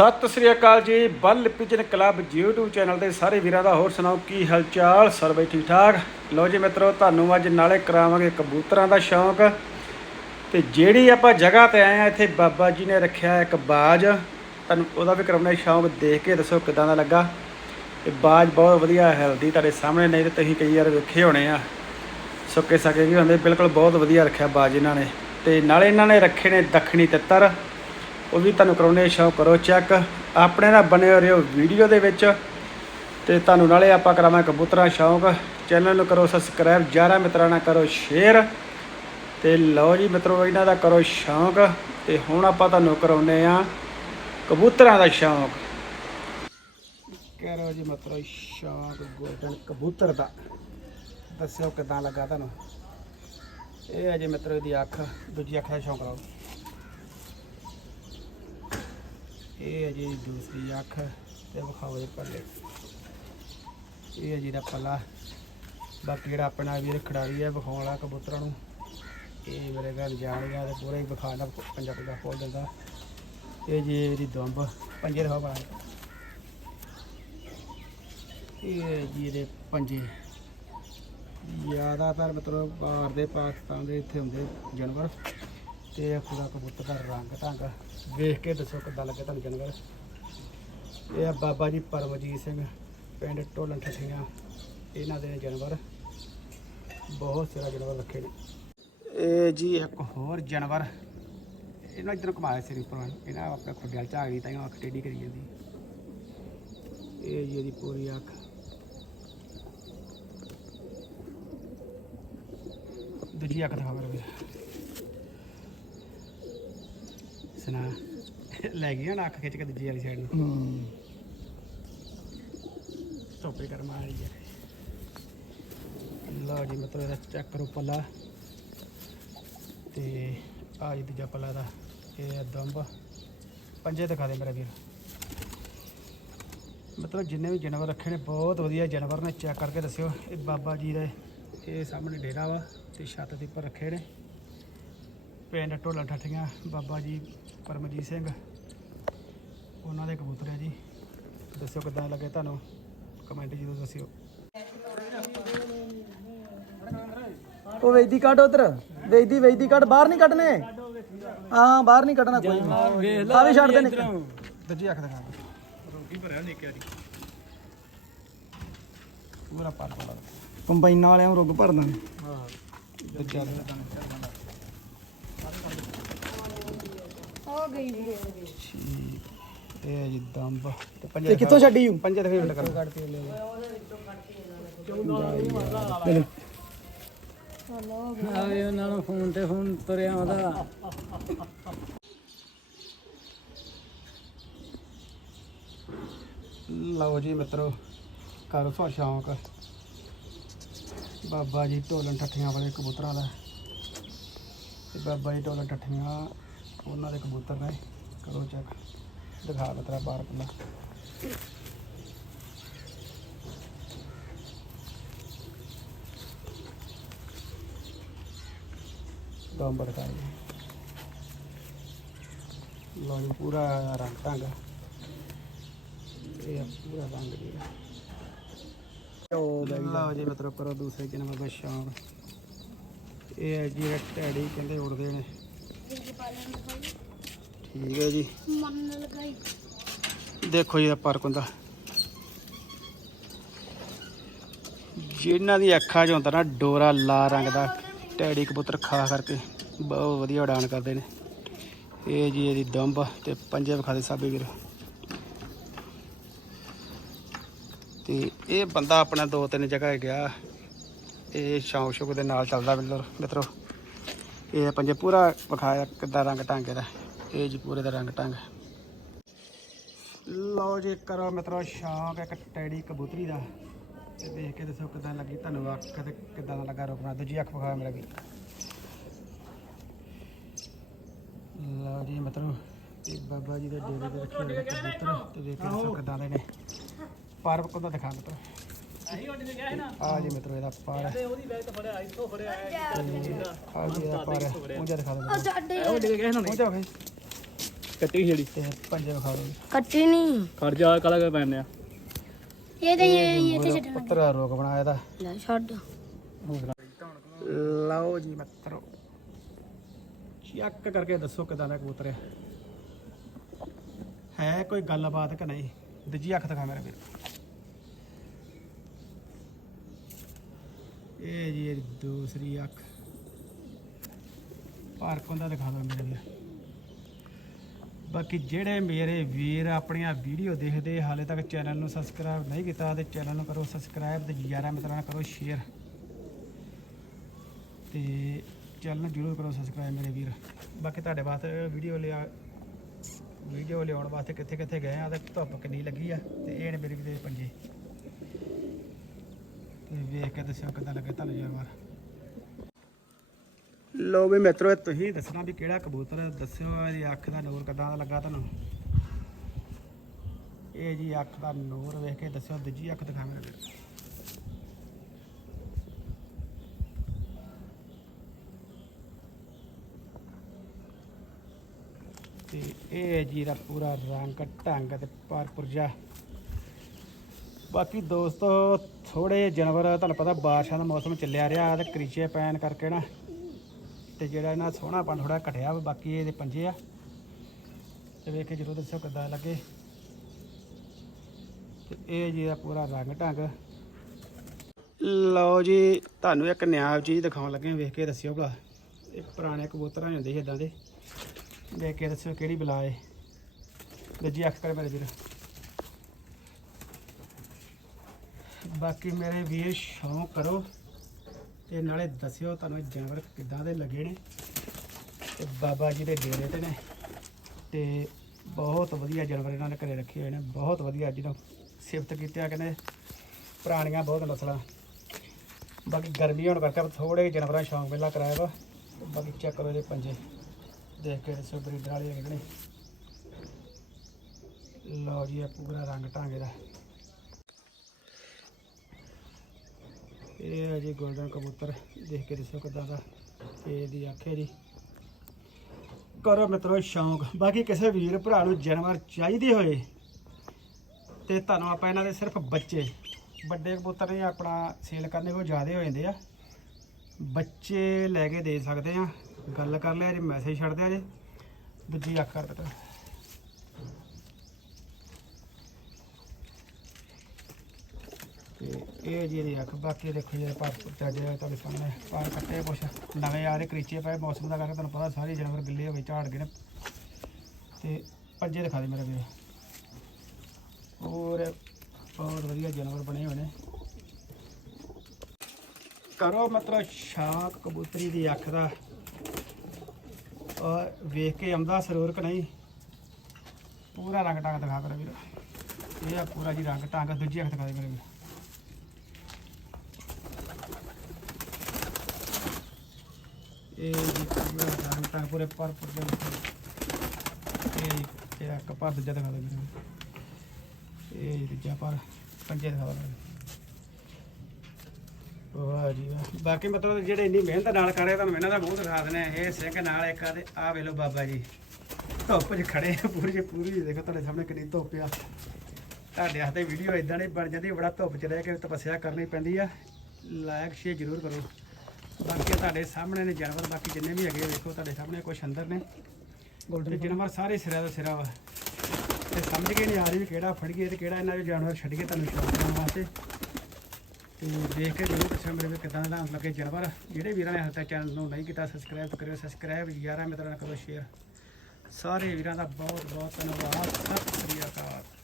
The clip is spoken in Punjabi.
ਸਤਿ ਸ੍ਰੀ ਅਕਾਲ ਜੀ। Ball pigeon club YouTube channel ਦੇ ਸਾਰੇ ਵੀਰਾਂ ਦਾ ਹੋਰ ਸੁਣਾਓ, ਕੀ ਹਾਲਚਾਲ? ਸਰਵੇ ਠੀਕ ਠਾਕ ਲੋ ਜੀ ਮਿੱਤਰੋ, ਤੁਹਾਨੂੰ ਅੱਜ ਨਾਲੇ ਕਰਾਵਾਂਗੇ ਕਬੂਤਰਾਂ ਦਾ ਸ਼ੌਂਕ। ਤੇ ਜਿਹੜੀ ਆਪਾਂ ਜਗ੍ਹਾ ਤੇ ਆਏ ਆ, ਇੱਥੇ ਬਾਬਾ ਜੀ ਨੇ ਰੱਖਿਆ ਇੱਕ ਬਾਜ। ਤੁਹਾਨੂੰ ਉਹਦਾ ਵੀ ਕਰਾਉਣਾ ਸ਼ੌਂਕ, ਦੇਖ ਕੇ ਦੱਸੋ ਕਿਦਾਂ ਦਾ ਲੱਗਾ। ਇਹ ਬਾਜ ਬਹੁਤ ਵਧੀਆ ਹੈਲਦੀ ਤੁਹਾਡੇ ਸਾਹਮਣੇ, ਨਹੀਂ ਤੇ ਤੁਸੀਂ ਕਈ ਵਾਰ ਵੇਖੇ ਹੋਣੇ ਆ। ਸੁੱਕੇ ਸਕੇ ਵੀ ਹੁੰਦੇ, ਬਿਲਕੁਲ ਬਹੁਤ ਵਧੀਆ ਰੱਖਿਆ ਬਾਜ ਇਹਨਾਂ ਨੇ। ਤੇ ਨਾਲੇ ਇਹਨਾਂ ਨੇ ਰੱਖੇ ਨੇ ਦੱਖਣੀ ਤਿੱਤਰ। ਉਹ ਵੀ ਤੁਹਾਨੂੰ ਕਰਾਉਣੇ ਸ਼ੌਂਕ ਕਰੋ ਚੈੱਕ ਆਪਣੇ ਨਾਲ ਬਣੇ ਰਹੋ ਵੀਡੀਓ ਦੇ ਵਿੱਚ। ਤੇ ਤੁਹਾਨੂੰ ਨਾਲੇ ਆਪਾਂ ਕਰਾਵਾਂਗੇ ਕਬੂਤਰਾਂ ਸ਼ੌਕ। ਚੈਨਲ ਨੂੰ ਕਰੋ ਸਬਸਕ੍ਰਾਈਬ ਯਾਰਾਂ ਮਿੱਤਰਾਂ ਨਾਲ ਕਰੋ ਸ਼ੇਅਰ ਤੇ ਲਓ ਜੀ ਮਿੱਤਰੋ, ਇਹਨਾਂ ਦਾ ਕਰੋ ਸ਼ੌਕ। ਤੇ ਹੁਣ ਆਪਾਂ ਤੁਹਾਨੂੰ ਕਰਾਉਨੇ ਆ ਕਬੂਤਰਾਂ ਦਾ ਸ਼ੌਕ। ਕਰੋ ਜੀ ਮਿੱਤਰੋ, ਸ਼ੌਂਕ ਗੋਲਡਨ ਕਬੂਤਰ ਦਾ। ਦੱਸਿਓ ਕਿਦਾਂ ਲੱਗਾ ਤੁਹਾਨੂੰ? ਇਹ ਅਜੇ ਮਿੱਤਰੋ ਦੀ ਅੱਖ, ਦੂਜੀ ਅੱਖ ਦਾ ਸ਼ੌਂਕ ਕਰਾਓ ਇਹ ਹੈ ਜੀ ਦੂਸਰੀ ਅੱਖ ਤੇ ਵਿਖਾਓ ਇਹ ਪੱਲੇ। ਇਹ ਹੈ ਜੀ ਦਾ ਪੱਲਾ। ਬਾਕੀ ਜਿਹੜਾ ਆਪਣਾ ਵੀਰ ਖਿਡਾਰੀ ਹੈ, ਵਿਖਾਉਣ ਵਾਲਾ ਕਬੂਤਰਾਂ ਨੂੰ, ਇਹ ਮੇਰੇ ਘਰ ਜਾਣ ਗਿਆ ਤੇ ਪੂਰਾ ਹੀ ਵਿਖਾਣਾ ਪੰਜਾ ਪੰਜਾ ਖੋਲ ਦਿੰਦਾ। ਇਹ ਜੀ ਇਹਦੀ ਦੁੰਬ, ਪੰਜੇ ਰਹਾ ਬਣਾ ਇਹ ਜੀ ਇਹਦੇ ਪੰਜੇ। ਜ਼ਿਆਦਾਤਰ ਮਤਲਬ ਬਾਹਰ ਦੇ ਪਾਕਿਸਤਾਨ ਦੇ ਇੱਥੇ ਹੁੰਦੇ ਜਾਨਵਰ। ਤੇ ਇਹ ਪੂਰਾ ਕਬੂਤਰ ਦਾ ਰੰਗ ਢੰਗ ਵੇਖ ਕੇ ਦੱਸੋ ਕਿੱਦਾਂ ਲੱਗੇ ਤੁਹਾਨੂੰ ਜਾਨਵਰ ਇਹ ਆ ਬਾਬਾ ਜੀ ਪਰਮਜੀਤ ਸਿੰਘ, ਪਿੰਡ ਢੋਲਣ ਠੱਠੀਆਂ, ਇਹਨਾਂ ਦੇ ਜਾਨਵਰ। ਬਹੁਤ ਸਾਰਾ ਜਾਨਵਰ ਰੱਖੇ ਨੇ। ਇਹ ਜੀ ਇੱਕ ਹੋਰ ਜਾਨਵਰ, ਇਹਨਾਂ ਇਧਰੋਂ ਕਮਾਇਆ ਸੀ ਰਿਪਰਾਂ ਇਹਨਾਂ ਆਪਣੇ ਖੁੱਡਿਆਲ ਝਾਕ ਗਈ ਤਾਂ ਅੱਖ ਟੇਢੀ ਕਰੀ ਜਾਂਦੀ। ਇਹ ਜੀ ਇਹਦੀ ਪੂਰੀ ਅੱਖ। ਦੂਜੀ ਅੱਖ ਦਿਖਾ ਮੇਰੇ ਵੀਰ ਲੈ ਗਿਆ ਨਾ ਅੱਖ ਖਿੱਚ ਕੇ ਦੂਜੀ ਵਾਲੀ ਸਾਈਡ ਨੂੰ। ਸੋਪੇ ਕਰ ਮਾਰੀ ਯਾਰ। ਲਓ ਜੀ, ਮਤਲਬ ਇਹਦਾ ਚੈੱਕ ਕਰੋ ਪੱਲਾ। ਤੇ ਆ ਜੀ ਦੂਜਾ ਪੱਲਾ ਦਾ ਇਹ ਆ ਦੰਬ। ਪੰਜੇ ਦਿਖਾ ਦੇ ਮੇਰਾ ਵੀਰ। ਮਤਲਬ ਜਿੰਨੇ ਵੀ ਜਾਨਵਰ ਰੱਖੇ ਨੇ, ਬਹੁਤ ਵਧੀਆ ਜਾਨਵਰ ਨੇ। ਚੈੱਕ ਕਰਕੇ ਦੱਸਿਓ। ਇਹ ਬਾਬਾ ਜੀ ਦੇ, ਇਹ ਸਾਹਮਣੇ ਡੇਰਾ ਵਾ ਤੇ ਛੱਤ ਦੇ ਉੱਪਰ ਰੱਖੇ ਨੇ। ਪਿੰਡ ਢੋਲਾ ਠੱਠੀਆਂ ਬਾਬਾ ਜੀ ਪਰਮਜੀਤ ਸਿੰਘ। ਉਹਨਾਂ ਦੇ ਕਬੂਤਰ ਹੈ ਜੀ। ਦੱਸਿਓ ਕਿੱਦਾਂ ਲੱਗੇ ਤੁਹਾਨੂੰ? ਕਮੈਂਟ ਜ਼ਰੂਰ ਦੱਸਿਓ। ਉਹ ਵੇਦੀ ਕੱਢ ਉਧਰ। ਵੇਦੀ ਵੇਦੀ ਕੱਢ। ਬਾਹਰ ਨਹੀਂ ਕੱਢਨੇ ਹਾਂ ਬਾਹਰ ਨਹੀਂ ਕੱਢਣਾ ਕੋਈ। ਆ ਵੀ ਛੱਡ ਦੇ ਨਿੱਕੇ ਦੂਜੀ ਅੱਖ ਦਿਖਾ। ਰੋਟੀ ਭਰਿਆ ਨਿੱਕੇ ਵਾਲੀ ਪੂਰਾ ਪਾਰ ਪਾਲਾ ਕੰਬਾਈਨਾਂ ਵਾਲਿਆਂ ਨੂੰ ਰੁੱਗ ਭਰ ਦਾਂਗੇ ਹਾਂ। ਦੂਜਾ। ਠੀਕ ਇਹ ਹੈ ਜੀ ਦੰਬ ਤੇ ਪੰਜੇ ਤੇ ਕਿੱਥੋਂ ਛੱਡੀ ਹੂੰ ਪੰਜੇ ਦਿਖਾਈ ਉਲਟ ਕਰ। ਆਵੇ ਉਹਨਾਂ ਨੂੰ ਫੋਨ ਤੇ ਫੋਨ ਤੁਰਿਆ ਆਉਂਦਾ ਲਓ ਜੀ ਮਿੱਤਰੋ ਕਰੋ ਸੋ ਸ਼ੌਂਕ। ਬਾਬਾ ਜੀ ਢੋਲਣ ਠੱਠੀਆਂ ਵਾਲੇ ਕਬੂਤਰਾਂ ਦਾ। ਤੇ ਬਾਬਾ ਜੀ ਢੋਲਣ ਠੱਠੀਆਂ ਉਹਨਾਂ ਦੇ ਕਬੂਤਰ ਨੇ। ਕਰੋ ਚੈੱਕ ਦਿਖਾ ਮਿੱਤਰਾ ਬਾਹਰ ਪੱਲਾ ਦੰਬ ਦਿਖਾ ਜੀ ਲਓ ਜੀ, ਪੂਰਾ ਰੰਗ ਢੰਗ। ਇਹ ਪੂਰਾ ਰੰਗ ਜੀ। ਲਓ ਜੀ ਮਤਲਬ ਕਰੋ ਦੂਸਰੇ ਜਨਮ ਦਾ ਸ਼ੌਂਕ ਇਹ ਹੈ ਜੀ, ਇਹ ਕਹਿੰਦੇ ਉੜਦੇ ਨੇ। ਠੀਕ ਹੈ ਜੀ। ਦੇਖੋ ਜੀ ਇਹਦਾ ਪਰਕ ਹੁੰਦਾ ਜਿਨ੍ਹਾਂ ਦੀ ਅੱਖਾਂ 'ਚ ਹੁੰਦਾ ਨਾ ਡੋਰਾ ਲਾ ਰੰਗ ਦਾ, ਟੈਡੀ ਕਬੂਤਰ ਖਾ ਕਰਕੇ ਬਹੁਤ ਵਧੀਆ ਉਡਾਨ ਕਰਦੇ ਨੇ। ਇਹ ਜੀ ਇਹਦੀ ਦੰਬ ਤੇ ਪੰਜੇ ਵਿਖਾ ਦੇ ਸਾਬੇ ਵੀਰ। ਤੇ ਇਹ ਬੰਦਾ ਆਪਣਾ ਦੋ ਤਿੰਨ ਜਗ੍ਹਾ ਗਿਆ। ਇਹ ਸ਼ੌਂਕ ਸ਼ੌਕ ਦੇ ਨਾਲ ਚੱਲਦਾ ਮਿੱਤਰੋ ਮਿੱਤਰੋ। ਇਹ ਪੰਜੇ ਪੂਰਾ ਵਿਖਾਇਆ ਕਿੱਦਾਂ ਰੰਗ ਢੰਗ ਦਾ ਇਹ ਜੀ ਪੂਰੇ ਦਾ ਰੰਗ ਢੰਗ ਲਓ ਜੀ, ਕਰੋ ਮਿੱਤਰੋ ਸ਼ੌਂਕ ਇੱਕ ਟੈਡੀ ਕਬੂਤਰੀ ਦਾ। ਤੇ ਦੇਖ ਕੇ ਦੱਸੋ ਕਿੱਦਾਂ ਲੱਗੀ। ਤੁਹਾਨੂੰ ਅੱਖ ਤੇ ਕਿੱਦਾਂ ਦਾ ਲੱਗਾ ਰੋਕਣਾ। ਦੂਜੀ ਅੱਖ ਵਿਖਾ ਮੇਰਾ ਵੀ ਲਓ ਜੀ ਮਿੱਤਰੋ, ਇਹ ਬਾਬਾ ਜੀ ਦੇ ਡੇਰੇ ਤੇ ਰੱਖੇ ਹੋਏ ਕਬੂਤਰ। ਤੇ ਦੇਖ ਕੇ ਦੱਸੋ ਕਿੱਦਾਂ ਦੇ ਨੇ। ਪਰ ਕੋਦਾ ਦਿਖਾ ਮਿੱਤਰੋ। ਆ ਜੀ ਮਿੱਤਰੋ ਇਹਦਾ ਪਰ ਉਹਦੀ ਬੈਗ ਤਾਂ ਫੜਿਆ ਇੱਥੋਂ ਫੜਿਆ ਆ ਜੀ ਇਹਦਾ ਪਰ ਪੂੰਝਾ ਦਿਖਾ ਦਿਓ ਉਹ ਡਿੱਗ ਗਿਆ ਇਹਨਾਂ ਨੇ ਪਹੁੰਚਾ ਭਾਈ ਕੱਟੀ ਜਿਹੜੀ ਤੇ ਪੰਜੇ ਵਿਖਾ ਦਿਓ ਕੱਟੀ ਨਹੀਂ ਖੜ ਜਾ ਕਾਲਾ ਕਰ ਪੈਣੇ ਆ ਇਹ ਤੇ ਇਹ ਇਹ ਤੇ ਛੱਡਣਾ ਪੁੱਤਰਾ ਰੋਕ ਬਣਾਇਆ ਦਾ ਲੈ ਛੱਡ। ਲਓ ਜੀ ਮਿੱਤਰੋ। ਚੈੱਕ ਕਰਕੇ ਦੱਸੋ ਕਿਦਾਂ ਦਾ ਕਬੂਤਰ ਹੈ। ਹੈ ਕੋਈ ਗੱਲਬਾਤ ਕਿ ਨਹੀਂ? ਦੂਜੀ ਅੱਖ ਦਿਖਾ ਮੇਰੇ ਵੀਰ। ਇਹ ਜੀ ਇਹਦੀ ਦੂਸਰੀ ਅੱਖ। ਪਾਰਕੋਂ ਦਾ ਦਿਖਾ ਦੋ ਮੇਰੇ ਵੀਰ। ਬਾਕੀ ਜਿਹੜੇ ਮੇਰੇ ਵੀਰ ਆਪਣੀਆਂ ਵੀਡੀਓ ਦੇਖਦੇ ਹਾਲੇ ਤੱਕ ਚੈਨਲ ਨੂੰ ਸਬਸਕ੍ਰਾਈਬ ਨਹੀਂ ਕੀਤਾ ਤੇ ਚੈਨਲ ਨੂੰ ਕਰੋ ਸਬਸਕ੍ਰਾਈਬ ਤੇ ਯਾਰਾਂ ਮਿੱਤਰਾਂ ਨਾਲ ਕਰੋ ਸ਼ੇਅਰ ਤੇ ਚੈਨਲ ਨੂੰ ਜਰੂਰ ਕਰੋ ਸਬਸਕ੍ਰਾਈਬ ਮੇਰੇ ਵੀਰ। ਬਾਕੀ ਤੁਹਾਡੇ ਵਾਸਤੇ ਵੀਡੀਓ ਲਿਆ ਵੀਡੀਓ ਲਿਆਉਣ ਵਾਸਤੇ ਕਿੱਥੇ ਕਿੱਥੇ ਗਏ ਆ ਤੇ ਧੁੱਪ ਕਿੰਨੀ ਲੱਗੀ ਆ ਤੇ ਇਹ ਨੇ ਮੇਰੇ ਵੀਰੇ ਪੰਜੇ। ਤੇ ਵੇਖ ਕੇ ਦੱਸਿਓ ਕਿੱਦਾਂ ਲੱਗੇ ਤੁਹਾਨੂੰ ਜਾਨਵਰ ਲੋ ਵੀ ਮਿੱਤਰੋ ਤੁਸੀਂ ਦੱਸਣਾ ਵੀ ਕਿਹੜਾ ਕਬੂਤਰ, ਦੱਸਿਓ ਇਹਦੀ ਅੱਖ ਦਾ ਨੂਰ ਕਿੱਦਾਂ ਦਾ ਲੱਗਾ ਤੁਹਾਨੂੰ। ਇਹ ਜੀ ਅੱਖ ਦਾ ਨੂਰ ਵੇਖ ਕੇ ਦੱਸਿਓ, ਦੂਜੀ ਅੱਖ ਦਿਖਾ ਵੀਰ ਤੇ ਇਹ ਜੀ ਦਾ ਪੂਰਾ ਰੰਗ, ਢੰਗ ਤੇ ਪਰ ਪੁਰਜਾ ਬਾਕੀ ਦੋਸਤੋ ਥੋੜੇ ਜਾਨਵਰ, ਤੁਹਾਨੂੰ ਪਤਾ ਬਾਰਿਸ਼ਾਂ ਦਾ ਮੌਸਮ ਚੱਲਿਆ ਰਿਹਾ ਤੇ ਕਰੀਚੇ ਪੈਣ ਕਰਕੇ ਨਾ ਤੇ ਜਿਹੜਾ ਇਹਨਾਂ ਦਾ ਸੋਹਣਾਪਨ ਥੋੜਾ ਘਟਿਆ ਬਾਕੀ ਇਹਦੇ ਪੰਜੇ ਆ। ਤੇ ਵੇਖ ਕੇ ਜਰੂਰ ਦੱਸਿਓ ਕਿੱਦਾਂ ਲੱਗੇ। ਤੇ ਇਹ ਜੀ ਦਾ ਪੂਰਾ ਰੰਗ ਢੰਗ। ਲਓ ਜੀ, ਤੁਹਾਨੂੰ ਇੱਕ ਨਿਆਬ ਚੀਜ਼ ਦਿਖਾਉਣ ਲੱਗੇ ਵੇਖ ਕੇ ਦੱਸਿਓਗਾ ਇਹ ਪੁਰਾਣੇ ਕਬੂਤਰਾਂ ਹੁੰਦੇ ਸੀ ਇਦਾਂ ਦੇ। ਵੇਖ ਕੇ ਦੱਸਿਓ ਕਿਹੜੀ ਬਲਾ ਏ ਦੂਜੀ ਅੱਖ ਕਰ ਮੇਰੇ ਵੀਰ। ਬਾਕੀ ਮੇਰੇ ਵੀਰ ਸ਼ੌਂਕ ਕਰੋ ਤੇ ਨਾਲੇ ਦੱਸਿਓ ਤੁਹਾਨੂੰ ਜਾਨਵਰ ਕਿੱਦਾਂ ਦੇ ਲੱਗੇ ਨੇ ਤੇ ਬਾਬਾ ਜੀ ਦੇ ਡੇਰੇ ਤੇ ਨੇ ਤੇ ਬਹੁਤ ਵਧੀਆ ਜਾਨਵਰ ਇਹਨਾਂ ਨੇ ਘਰੇ ਰੱਖੇ ਹੋਏ ਨੇ, ਬਹੁਤ ਵਧੀਆ ਜਿਹਨੂੰ ਸਿਫਤ ਕੀਤੀ ਆ ਕਹਿੰਦੇ ਪੁਰਾਣੀਆਂ ਬਹੁਤ ਨਸਲਾਂ। ਬਾਕੀ ਗਰਮੀ ਹੋਣ ਕਰਕੇ ਥੋੜੇ ਜਾਨਵਰਾਂ ਸ਼ੌਂਕ ਪਹਿਲਾਂ ਕਰਾਇਆ ਵਾ, ਬਾਕੀ ਚੈੱਕ ਕਰੋ ਜੇ ਪੰਜੇ। ਦੇਖ ਕੇ ਦੱਸੋ ਬਰੀਡਰ ਵਾਲੇ ਹੈਗੇ ਕਿ ਲਓ ਜੀ, ਇਹ ਪੂਰਾ ਰੰਗ ਢੰਗ ਦਾ ਇਹ ਹੈ ਜੀ ਗੋਲਡਨ ਕਬੂਤਰ, ਦੇਖ ਕੇ ਦੱਸੋ ਕਿੱਦਾਂ ਦਾ ਤੇ ਇਹਦੀ ਅੱਖ ਹੈ ਜੀ। ਕਰੋ ਮਿੱਤਰੋ, ਸ਼ੌਂਕ। ਬਾਕੀ ਕਿਸੇ ਵੀਰ ਭਰਾ ਨੂੰ ਜਾਨਵਰ ਚਾਹੀਦੇ ਹੋਏ, ਤੇ ਤੁਹਾਨੂੰ ਆਪਾਂ ਇਹਨਾਂ ਦੇ ਸਿਰਫ ਬੱਚੇ, ਵੱਡੇ ਕਬੂਤਰ ਨਹੀਂ ਆਪਣਾ ਸੇਲ ਕਰਨੇ ਕੋ ਜ਼ਿਆਦੇ ਹੋ ਜਾਂਦੇ ਆ। ਬੱਚੇ ਲੈ ਕੇ ਦੇ ਸਕਦੇ ਆ। ਗੱਲ ਕਰ ਲਿਆ ਜੀ ਮੈਸੇਜ ਛੱਡ ਦਿਆ ਜੀ। ਦੂਜੀ ਅੱਖ ਕਰ ਦਿੱਤਾ ਤੇ ਇਹ ਜੀ ਇਹਦੀ ਅੱਖ, ਬਾਕੀ ਦੇਖੋ ਜੀ ਪਰ ਚੱਜ ਤੁਹਾਡੇ ਸਾਹਮਣੇ ਪਰ ਕੱਟੇ ਕੁਛ। ਨਵੇਂ ਆ ਰਹੇ ਕਰੀਚੇ ਪਏ, ਮੌਸਮ ਦਾ ਕਰਕੇ ਤੁਹਾਨੂੰ ਪਤਾ ਸਾਰੇ ਜਾਨਵਰ ਗਿੱਲੇ ਹੋ ਗਏ, ਝਾੜ ਗਏ ਨੇ। ਤੇ ਪੰਜੇ ਦਿਖਾ ਦੇ ਮੇਰੇ ਵੀਰ। ਹੋਰ ਬਹੁਤ ਵਧੀਆ ਜਾਨਵਰ ਬਣੇ ਹੋਏ ਨੇ। ਕਰੋ ਮਤਲਬ ਸ਼ਾਕ ਕਬੂਤਰੀ ਦੀ ਅੱਖ ਦਾ। ਔਰ ਵੇਖ ਕੇ ਆਉਂਦਾ ਸਰੂਰ ਕਿ ਨਹੀਂ। ਪੂਰਾ ਰੰਗ ਟੰਗ ਦਿਖਾ ਕਰ ਵੀਰ। ਇਹ ਆ ਪੂਰਾ ਜੀ ਰੰਗ ਟੰਗ ਦੂਜੀ ਅੱਖ ਦਿਖਾ ਦੇ ਮੇਰੇ ਵੀਰ। ਇਹ ਜੀ ਪੂਰਾ ਰੰਗ ਪੂਰੇ ਪਰ ਦੇ ਵਿੱਚ। ਇਹ ਜੀ ਤੇਰਾ ਕਪਾ ਦੂਜਾ ਦਿਖਾ ਦੇ ਇਹ ਜੀ ਦੂਜਾ ਪਰ ਪੰਜੇ ਦਿਖਾ ਦੇ ਵਾਹ ਜੀ ਵਾਹ। ਬਾਕੀ ਮਤਲਬ ਜਿਹੜੇ ਇੰਨੀ ਮਿਹਨਤ ਨਾਲ ਕਰ ਤੁਹਾਨੂੰ ਇਹਨਾਂ ਦਾ ਮੂੰਹ ਦਿਖਾ ਦਨੇ ਇਹ ਸਿੰਘ ਨਾਲ ਇੱਕ ਆ ਤੇ ਆ ਵੇ ਬਾਬਾ ਜੀ। ਧੁੱਪ 'ਚ ਖੜੇ ਪੂਰੀ ਦੀ ਪੂਰੀ। ਦੇਖੋ ਤੁਹਾਡੇ ਸਾਹਮਣੇ ਕਿੰਨੀ ਧੁੱਪ ਆ। ਤੁਹਾਡੇ ਹੱਥੇ ਵੀਡੀਓ ਇਦਾਂ ਦੀ ਬਣ ਜਾਂਦੀ, ਬੜਾ ਧੁੱਪ 'ਚ ਰਹਿ ਕੇ ਤਪੱਸਿਆ ਕਰਨੀ ਪੈਂਦੀ ਆ। ਲਾਇਕ, ਸ਼ੇਅਰ ਜ਼ਰੂਰ ਕਰੋ। ਬਾਕੀ ਤੁਹਾਡੇ ਸਾਹਮਣੇ ਨੇ ਜਾਨਵਰ ਬਾਕੀ ਜਿੰਨੇ ਵੀ ਹੈਗੇ ਵੇਖੋ ਤੁਹਾਡੇ ਸਾਹਮਣੇ ਕੁਝ ਅੰਦਰ ਨੇ। ਤੇ ਜਾਨਵਰ ਸਾਰੇ ਸਿਰਾ ਦਾ ਸਿਰਾ ਵਾ। ਤੇ ਸਮਝ ਕੇ ਨਹੀਂ ਆ ਰਹੀ ਵੀ ਕਿਹੜਾ ਫੜੀਏ ਤੇ ਕਿਹੜਾ ਇਹਨਾਂ ਦੇ ਜਾਨਵਰ ਛੱਡੀਏ ਤੁਹਾਨੂੰ ਸ਼ੌਕ ਕਰਨ ਵਾਸਤੇ। ਤੇ ਦੇਖ ਕੇ ਜਰੂਰ ਦੱਸਿਓ ਮੇਰੇ ਵੀ ਕਿਦਾਂ ਦਾ ਲੱਗੇ ਜਾਨਵਰ। ਜਿਹੜੇ ਵੀਰਾਂ ਨੇ ਹਾਲੇ ਤੱਕ ਚੈਨਲ ਨੂੰ ਨਹੀਂ ਕੀਤਾ ਸਬਸਕ੍ਰਾਈਬ ਕਰਿਓ ਸਬਸਕ੍ਰਾਈਬ ਯਾਰਾਂ ਮਿੱਤਰਾਂ ਨਾਲ ਕਰੋ ਸ਼ੇਅਰ ਸਾਰੇ ਵੀਰਾਂ ਦਾ ਬਹੁਤ ਬਹੁਤ ਧੰਨਵਾਦ। ਸਤਿ